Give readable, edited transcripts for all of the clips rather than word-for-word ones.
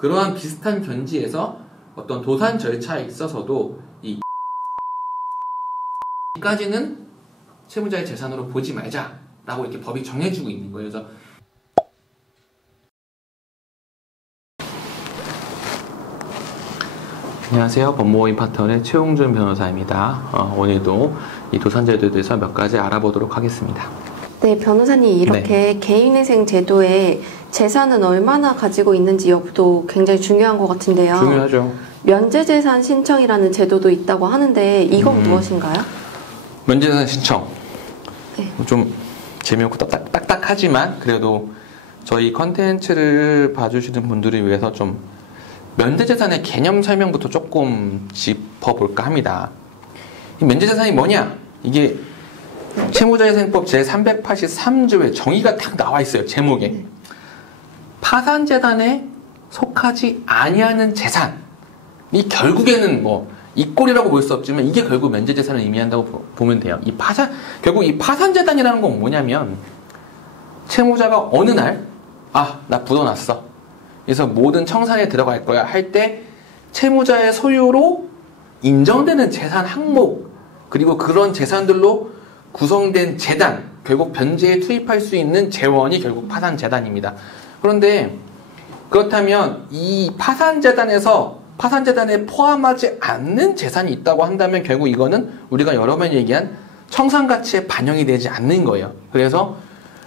그러한 비슷한 견지에서 어떤 도산 절차에 있어서도 이까지는 채무자의 재산으로 보지 말자라고 이렇게 법이 정해주고 있는 거예요. 그래서 안녕하세요. 법무법인 파트너의 최홍준 변호사입니다. 오늘도 이 도산제도에 대해서 몇 가지 알아보도록 하겠습니다. 네, 변호사님 이렇게 개인회생 제도에 재산은 얼마나 가지고 있는지 여부도 굉장히 중요한 것 같은데요. 중요하죠. 면제재산 신청이라는 제도도 있다고 하는데 이건 무엇인가요? 면제재산 신청. 네. 좀 재미없고 딱딱하지만 그래도 저희 컨텐츠를 봐주시는 분들을 위해서 좀 면제재산의 개념 설명부터 조금 짚어볼까 합니다. 이 면제재산이 뭐냐? 이게 채무자회생법 제383조에 정의가 딱 나와 있어요. 제목에. 파산재단에 속하지 아니하는 재산이 결국에는 이 꼴이라고 볼 수 없지만 이게 결국 면제재산을 의미한다고 보면 돼요. 결국 이 파산재단이라는 건 뭐냐면 채무자가 어느 날 나 부도났어. 그래서 모든 청산에 들어갈 거야 할 때 채무자의 소유로 인정되는 재산 항목 그리고 그런 재산들로 구성된 재단, 결국 변제에 투입할 수 있는 재원이 결국 파산재단입니다. 그런데 그렇다면 이 파산재단에 포함하지 않는 재산이 있다고 한다면 결국 이거는 우리가 여러 번 얘기한 청산가치에 반영이 되지 않는 거예요. 그래서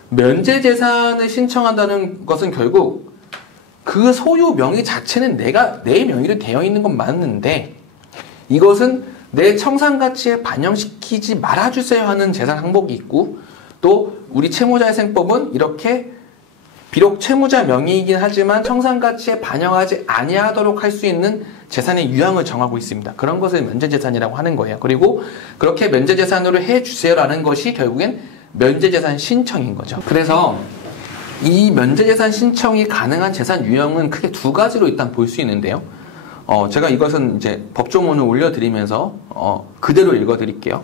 면제재산을 신청한다는 것은 결국 그 소유 명의 자체는 내 명의로 되어 있는 건 맞는데 이것은 내 청산가치에 반영시키지 말아주세요 하는 재산 항목이 있고 또 우리 채무자회생법은 이렇게 비록 채무자 명의이긴 하지만 청산가치에 반영하지 아니하도록 할 수 있는 재산의 유형을 정하고 있습니다. 그런 것을 면제재산이라고 하는 거예요. 그리고 그렇게 면제재산으로 해주세요라는 것이 결국엔 면제재산 신청인 거죠. 그래서 이 면제재산 신청이 가능한 재산 유형은 크게 두 가지로 일단 볼 수 있는데요. 제가 이것은 이제 법조문을 올려드리면서 그대로 읽어드릴게요.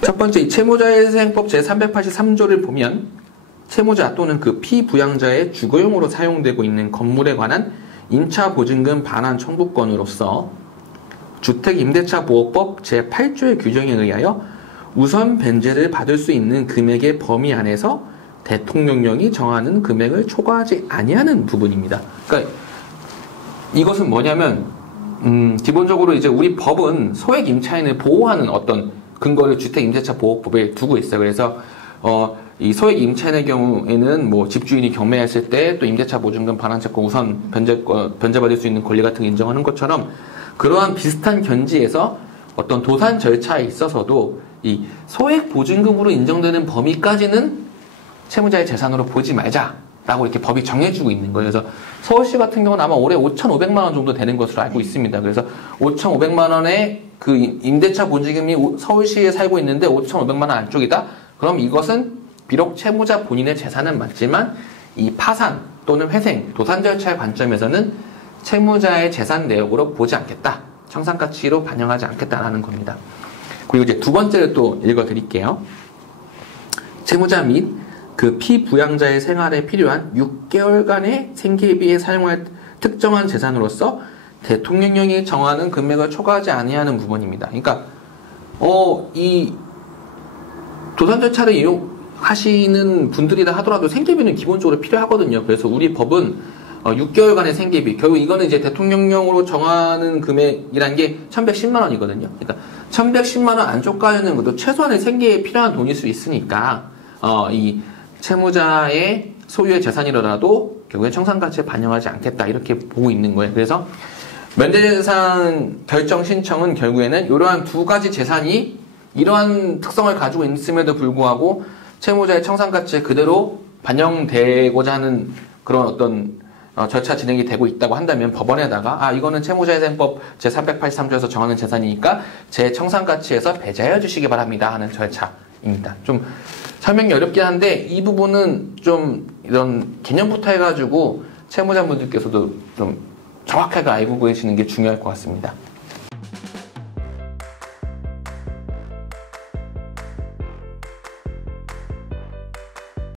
첫 번째, 이 채무자회생법 제383조를 보면 채무자 또는 그 피부양자의 주거용으로 사용되고 있는 건물에 관한 임차보증금 반환 청구권으로서 주택임대차보호법 제8조의 규정에 의하여 우선 변제를 받을 수 있는 금액의 범위 안에서 대통령령이 정하는 금액을 초과하지 아니하는 부분입니다. 그러니까 이것은 뭐냐면 기본적으로 이제 우리 법은 소액 임차인을 보호하는 어떤 근거를 주택임대차보호법에 두고 있어요. 그래서 이 소액 임차인의 경우에는 집주인이 경매했을 때 또 임대차 보증금 반환 채권 우선 변제받을 수 있는 권리 같은 거 인정하는 것처럼 그러한 비슷한 견지에서 어떤 도산 절차에 있어서도 이 소액 보증금으로 인정되는 범위까지는 채무자의 재산으로 보지 말자라고 이렇게 법이 정해주고 있는 거예요. 그래서 서울시 같은 경우는 아마 올해 5,500만 원 정도 되는 것으로 알고 있습니다. 그래서 5,500만 원의 그 임대차 보증금이 서울시에 살고 있는데 5,500만 원 안쪽이다? 그럼 이것은 비록 채무자 본인의 재산은 맞지만 이 파산 또는 회생, 도산 절차의 관점에서는 채무자의 재산 내역으로 보지 않겠다. 청산가치로 반영하지 않겠다라는 겁니다. 그리고 이제 두 번째를 또 읽어드릴게요. 채무자 및 그 피부양자의 생활에 필요한 6개월간의 생계비에 사용할 특정한 재산으로서 대통령령이 정하는 금액을 초과하지 아니하는 부분입니다. 그러니까 이 도산 절차를 이용하시는 분들이라 하더라도 생계비는 기본적으로 필요하거든요. 그래서 우리 법은 6개월간의 생계비, 결국 이거는 이제 대통령령으로 정하는 금액이라는 게 1,110만 원이거든요. 그러니까 1,110만 원 안쪽까지는 그래도 최소한의 생계에 필요한 돈일 수 있으니까 이 채무자의 소유의 재산이라도 결국에 청산가치에 반영하지 않겠다 이렇게 보고 있는 거예요. 그래서 면제재산 결정 신청은 결국에는 이러한 두 가지 재산이 이러한 특성을 가지고 있음에도 불구하고 채무자의 청산가치에 그대로 반영되고자 하는 그런 어떤 절차 진행이 되고 있다고 한다면 법원에다가 이거는 채무자회생법 제383조에서 정하는 재산이니까 제 청산가치에서 배제하여 주시기 바랍니다 하는 절차입니다. 좀 설명이 어렵긴 한데 이 부분은 좀 이런 개념부터 해가지고 채무자분들께서도 좀 정확하게 알고 계시는 게 중요할 것 같습니다.